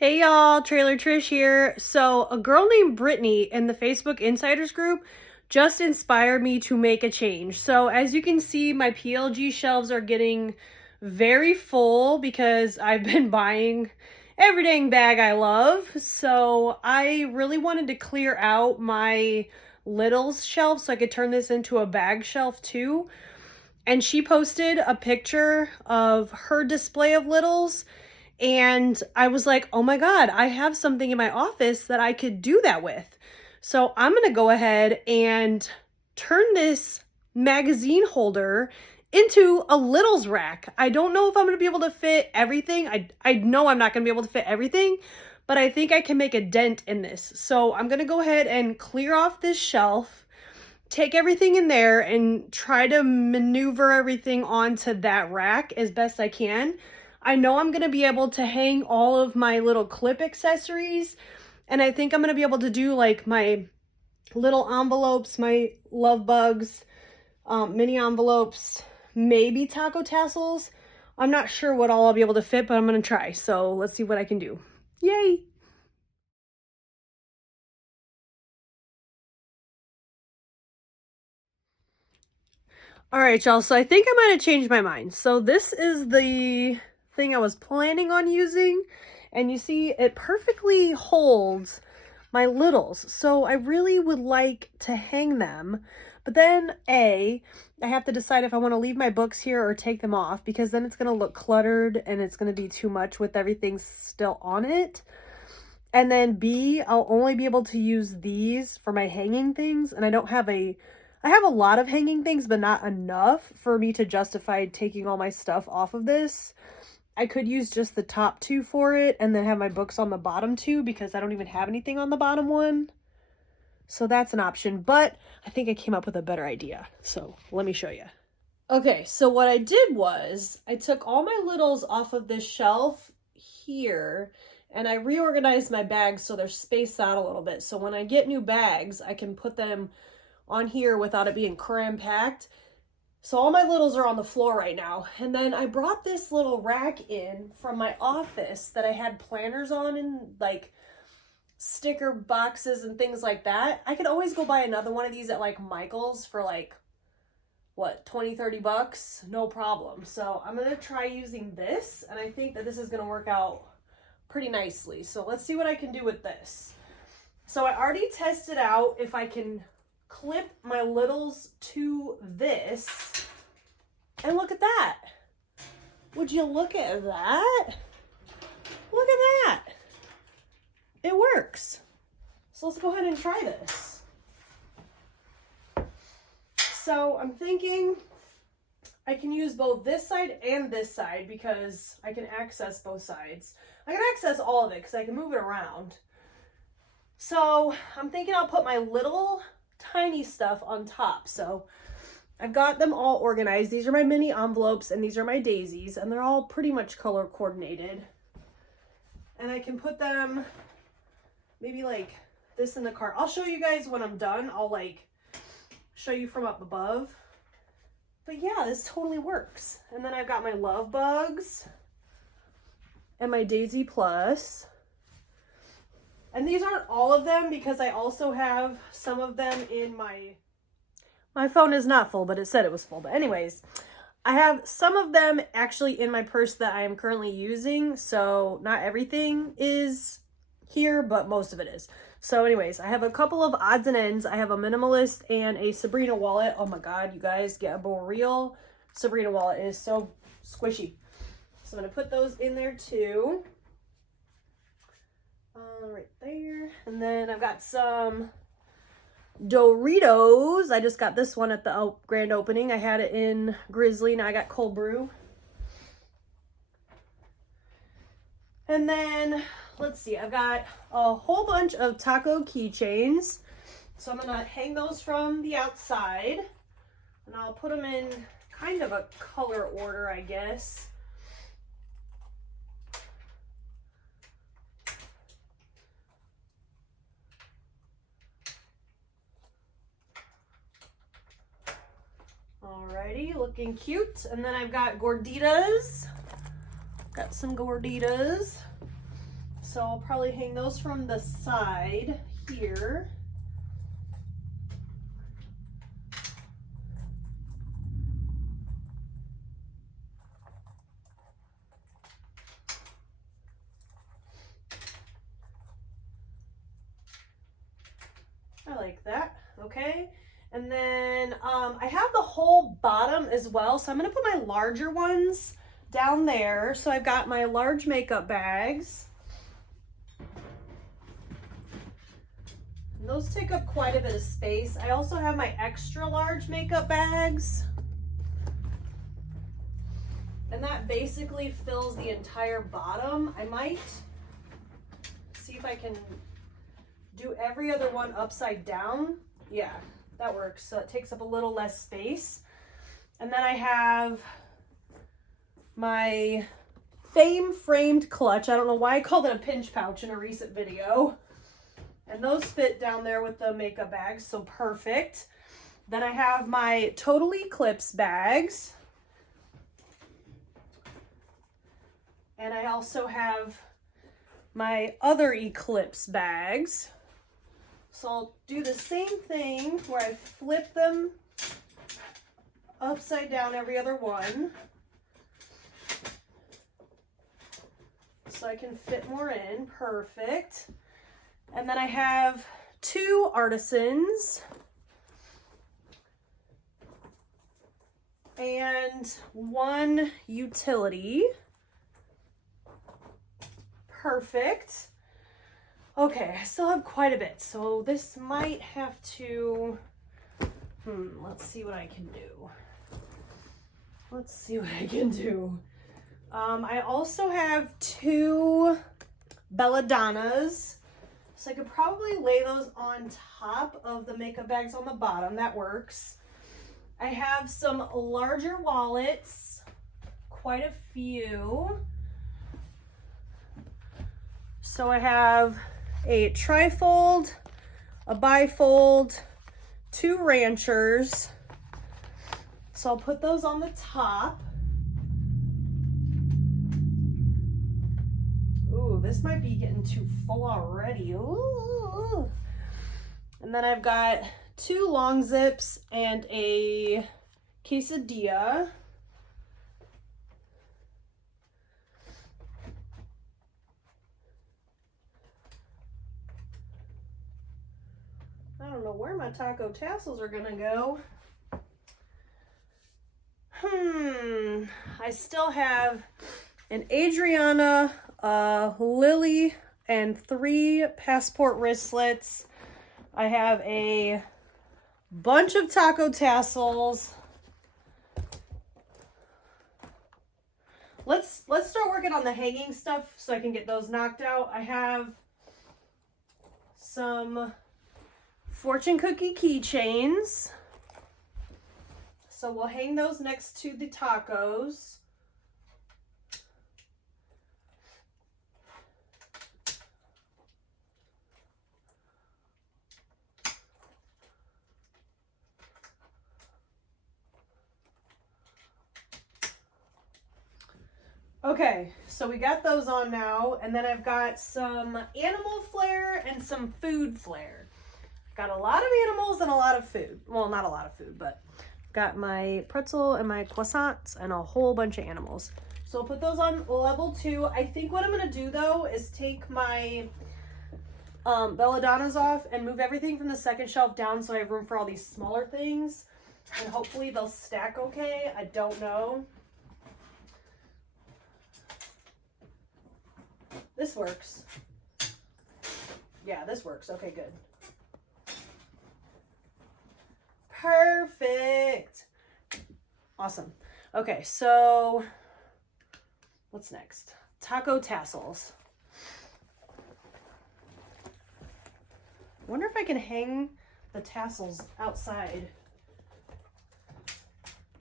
Hey y'all, Trailer Trish here. So, a girl named Brittany in the Facebook Insiders group just inspired me to make a change. So, as you can see, my PLG shelves are getting very full because I've been buying every dang bag I love. So, I really wanted to clear out my littles shelf so I could turn this into a bag shelf too. And she posted a picture of her display of littles. And I was like, oh my God, I have something in my office that I could do that with. So I'm going to go ahead and turn this magazine holder into a littles rack. I don't know if I'm going to be able to fit everything. I know I'm not going to be able to fit everything, but I think I can make a dent in this. So I'm going to go ahead and clear off this shelf, take everything in there and try to maneuver everything onto that rack as best I can. I know I'm going to be able to hang all of my little clip accessories, and I think I'm going to be able to do like my little envelopes, my love bugs, mini envelopes, maybe taco tassels. I'm not sure what all I'll be able to fit, but I'm going to try. So let's see what I can do. Yay! All right, y'all. So I think I might have changed my mind. So this is the thing I was planning on using. And you see, it perfectly holds my littles. So I really would like to hang them. But then, I have to decide if I want to leave my books here or take them off, because then it's going to look cluttered and it's going to be too much with everything still on it. And then B, I'll only be able to use these for my hanging things. And I have a lot of hanging things, but not enough for me to justify taking all my stuff off of this. I could use just the top two for it and then have my books on the bottom two, because I don't even have anything on the bottom one. So that's an option, but I think I came up with a better idea. So let me show you. Okay, so what I did was I took all my littles off of this shelf here and I reorganized my bags so they're spaced out a little bit. So when I get new bags, I can put them on here without it being cram-packed. So all my littles are on the floor right now. And then I brought this little rack in from my office that I had planners on and like sticker boxes and things like that. I could always go buy another one of these at like Michael's for like, what, 20-30 bucks? No problem. So I'm going to try using this, and I think that this is going to work out pretty nicely. So let's see what I can do with this. So I already tested out if I can clip my littles to this, and look at that. Would you look at that? Look at that. It works. So let's go ahead and try this. So I'm thinking I can use both this side and this side because I can access both sides. I can access all of it because I can move it around. So I'm thinking I'll put my little tiny stuff on top. So I've got them all organized. These are my mini envelopes and these are my daisies, and they're all pretty much color coordinated. And I can put them maybe like this in the cart. I'll show you guys when I'm done. I'll like show you from up above. But yeah, this totally works. And then I've got my love bugs and my Daisy Plus. And these aren't all of them because I also have some of them in my phone is not full, but it said it was full. But anyways, I have some of them actually in my purse that I am currently using. So not everything is here, but most of it is. So anyways, I have a couple of odds and ends. I have a minimalist and a Sabrina wallet. Oh my God, you guys, get a real Sabrina wallet. It is so squishy. So I'm going to put those in there too. Right there. And then I've got some Doritos. I just got this one at the grand opening. I had it in Grizzly. Now I got cold brew. And then let's see, I've got a whole bunch of taco keychains. So I'm going to hang those from the outside. And I'll put them in kind of a color order, I guess. Alrighty, looking cute. And then I've got gorditas. Got some gorditas. So I'll probably hang those from the side here. I like that. Okay. And then I have the whole bottom as well. So I'm going to put my larger ones down there. So I've got my large makeup bags. And those take up quite a bit of space. I also have my extra large makeup bags. And that basically fills the entire bottom. I might see if I can do every other one upside down. Yeah, that works. So it takes up a little less space. And then I have my Fame framed clutch. I don't know why I called it a pinch pouch in a recent video. And those fit down there with the makeup bags, so perfect. Then I have my Total Eclipse bags. And I also have my other Eclipse bags. So I'll do the same thing where I flip them upside down every other one. So I can fit more in, perfect. And then I have 2 Artisans and 1 Utility. Perfect. Okay, I still have quite a bit, so this might have to, let's see what I can do. Let's see what I can do. I also have 2 Belladonnas, so I could probably lay those on top of the makeup bags on the bottom. That works. I have some larger wallets, quite a few. So I have a trifold, a bifold, 2 ranchers. So I'll put those on the top. Ooh, this might be getting too full already. Ooh. And then I've got 2 long zips and a quesadilla. I don't know where my taco tassels are gonna go. I still have an Adriana, Lily, and 3 passport wristlets. I have a bunch of taco tassels. Let's start working on the hanging stuff so I can get those knocked out. I have some fortune cookie keychains. So we'll hang those next to the tacos. Okay, so we got those on now, and then I've got some animal flair and some food flair. Got a lot of animals and a lot of food. Well, not a lot of food, but got my pretzel and my croissants and a whole bunch of animals. So I'll put those on level 2. I think what I'm going to do, though, is take my belladonnas off and move everything from the second shelf down so I have room for all these smaller things. And hopefully they'll stack okay. I don't know. This works. Yeah, this works. Okay, good. Perfect. Awesome. Okay, so what's next? Taco tassels. I wonder if I can hang the tassels outside.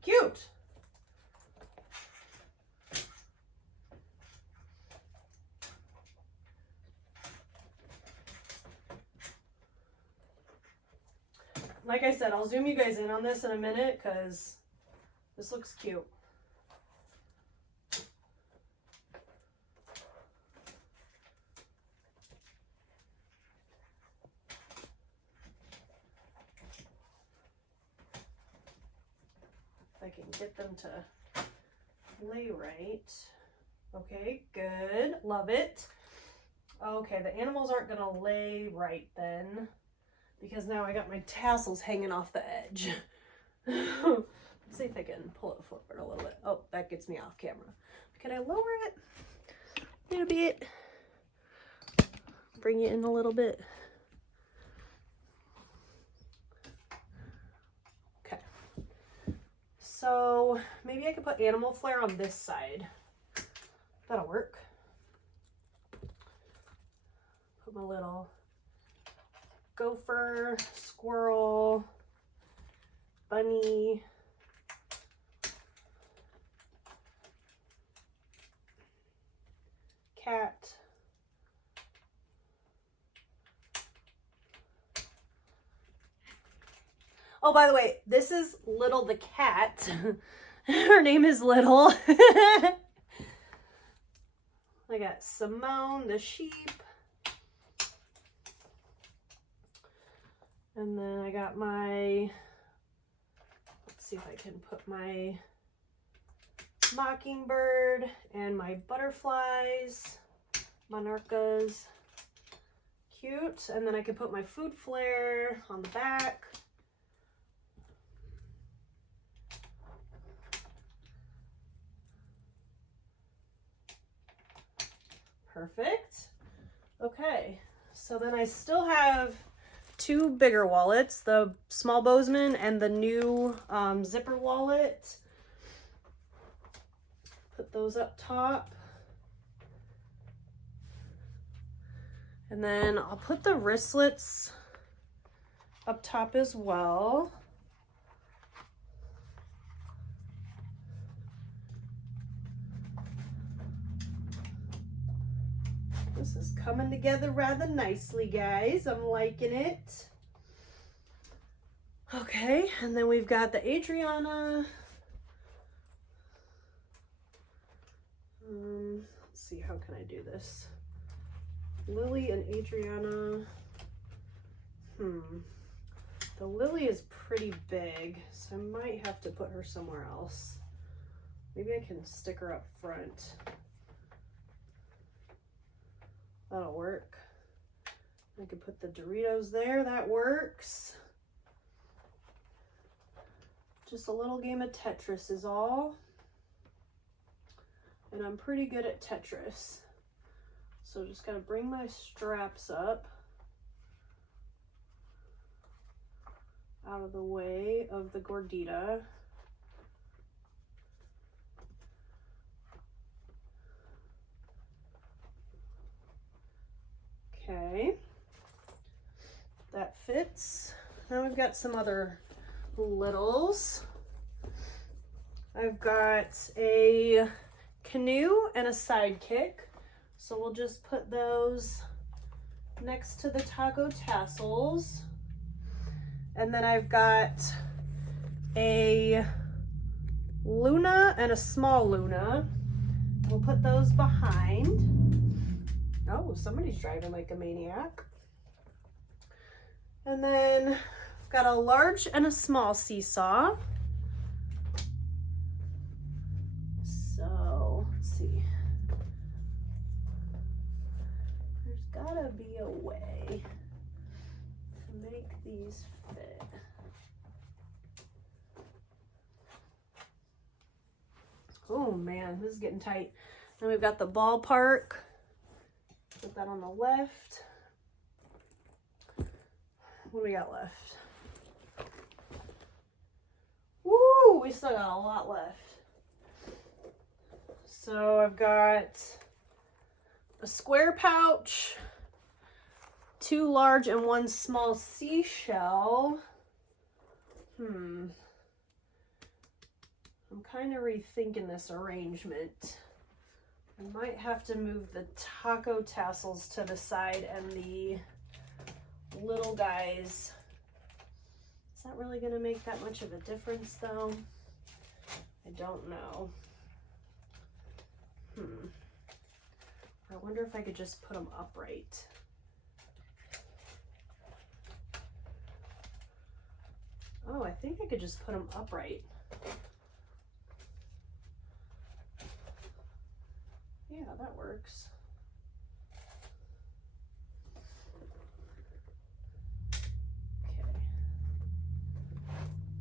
Cute. Like I said, I'll zoom you guys in on this in a minute because this looks cute. if I can get them to lay right. Okay, good. Love it. Okay, the animals aren't gonna lay right then, because now I got my tassels hanging off the edge. Let's see if I can pull it forward a little bit. Oh, that gets me off camera. Can I lower it a little bit? Bring it in a little bit. Okay. So maybe I could put animal flair on this side. That'll work. Put my little gopher, squirrel, bunny, cat, oh, by the way, this is Little the cat. Her name is Little. I got Simone the sheep. And then I got my, let's see if I can put my mockingbird and my butterflies, monarchas. Cute. And then I could put my food flair on the back. Perfect. Okay, so then I still have two bigger wallets, the small Bozeman and the new zipper wallet. Put those up top. And then I'll put the wristlets up top as well. This is coming together rather nicely, guys. I'm liking it. Okay, and then we've got the Adriana. Let's see, how can I do this? Lily and Adriana. The Lily is pretty big, so I might have to put her somewhere else. Maybe I can stick her up front. That'll work. I could put the Doritos there. That works. Just a little game of Tetris is all. And I'm pretty good at Tetris. So just gotta bring my straps up out of the way of the gordita. Okay, that fits. Now we've got some other littles. I've got a canoe and a sidekick. So we'll just put those next to the taco tassels. And then I've got a Luna and a small Luna. We'll put those behind. Oh, somebody's driving like a maniac. And then I've got a large and a small seesaw. So let's see. There's gotta be a way to make these fit. Oh man, this is getting tight. Then we've got the ballpark. Put that on the left. What do we got left? Woo, we still got a lot left. So I've got a square pouch, 2 large and 1 small seashell. I'm kind of rethinking this arrangement. I might have to move the taco tassels to the side and the little guys. Is that really going to make that much of a difference though? I don't know. I wonder if I could just put them upright. Oh, I think I could just put them upright. Yeah, that works. Okay.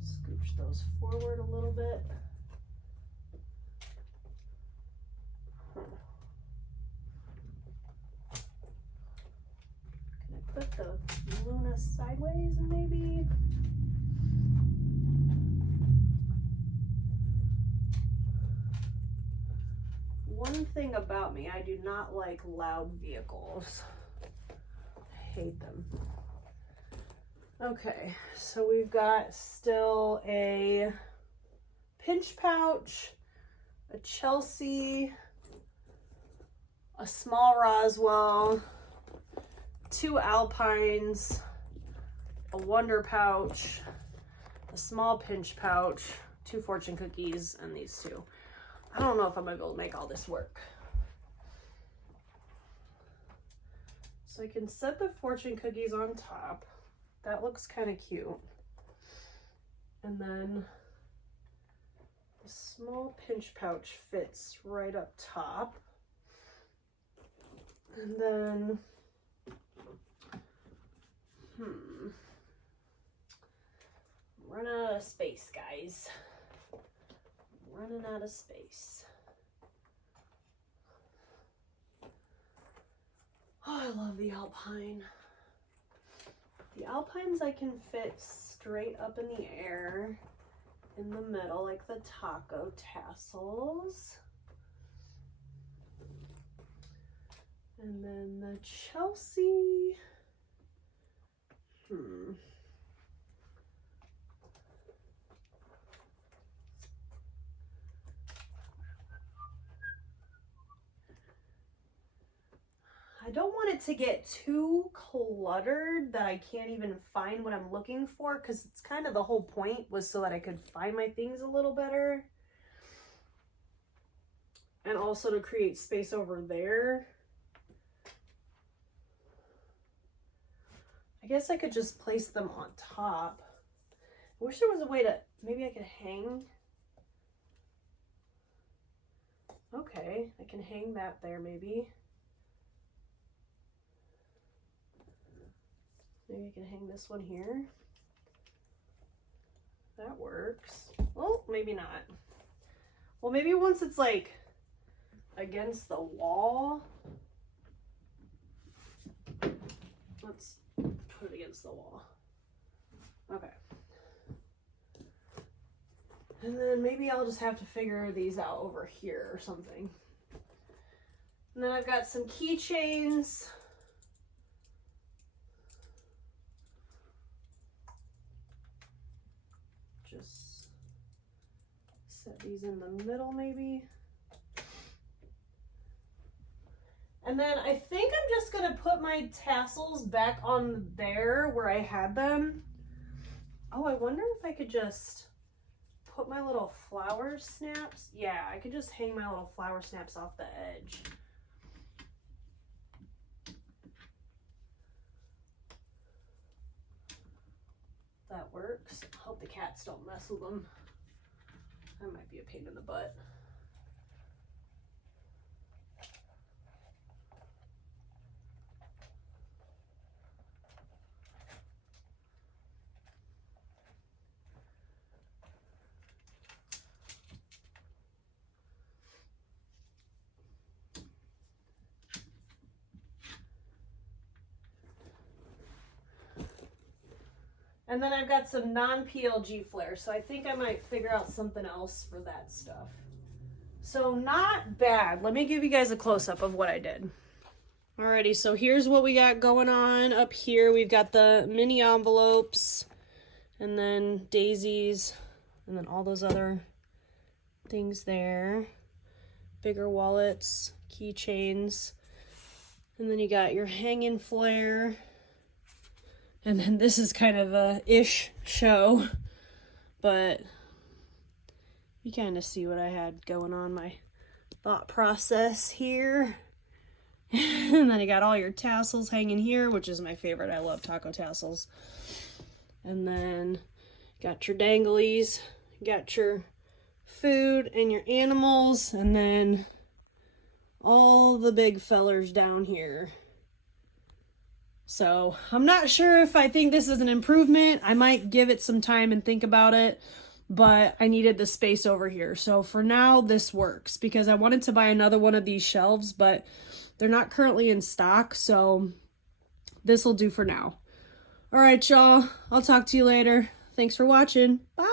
Scooch those forward a little bit. Can I put the Luna sideways maybe? One thing about me, I do not like loud vehicles. I hate them. Okay, so we've got still a pinch pouch, a Chelsea, a small Roswell, 2 Alpines, a Wonder pouch, a small pinch pouch, 2 fortune cookies, and these 2. I don't know if I'm gonna be able to make all this work. So I can set the fortune cookies on top. That looks kind of cute. And then the small pinch pouch fits right up top. And then, running out of space, guys. Running out of space. Oh, I love the Alpine. The Alpines I can fit straight up in the air in the middle, like the taco tassels. And then the Chelsea, I don't want it to get too cluttered that I can't even find what I'm looking for, because it's kind of the whole point was so that I could find my things a little better. And also to create space over there. I guess I could just place them on top. I wish there was a way to, maybe I could hang. Okay, I can hang that there maybe. Maybe I can hang this one here. That works. Well, maybe not. Well, maybe once it's like against the wall. Let's put it against the wall. Okay. And then maybe I'll just have to figure these out over here or something. And then I've got some keychains. Just set these in the middle maybe. And then I think I'm just gonna put my tassels back on there where I had them. Oh, I wonder if I could just put my little flower snaps. Yeah, I could just hang my little flower snaps off the edge. That works. I hope the cats don't mess with them. That might be a pain in the butt. And then I've got some non-PLG flair, so I think I might figure out something else for that stuff. So not bad. Let me give you guys a close-up of what I did. Alrighty, so here's what we got going on up here. We've got the mini envelopes, and then daisies, and then all those other things there. Bigger wallets, keychains, and then you got your hanging flair. And then this is kind of a ish show, but you kind of see what I had going on, my thought process here. And then you got all your tassels hanging here, which is my favorite. I love taco tassels. And then got your danglies, got your food and your animals, and then all the big fellers down here. So I'm not sure if I think this is an improvement. I might give it some time and think about it, but I needed the space over here. So for now, this works because I wanted to buy another one of these shelves, but they're not currently in stock. So this will do for now. All right, y'all. I'll talk to you later. Thanks for watching. Bye.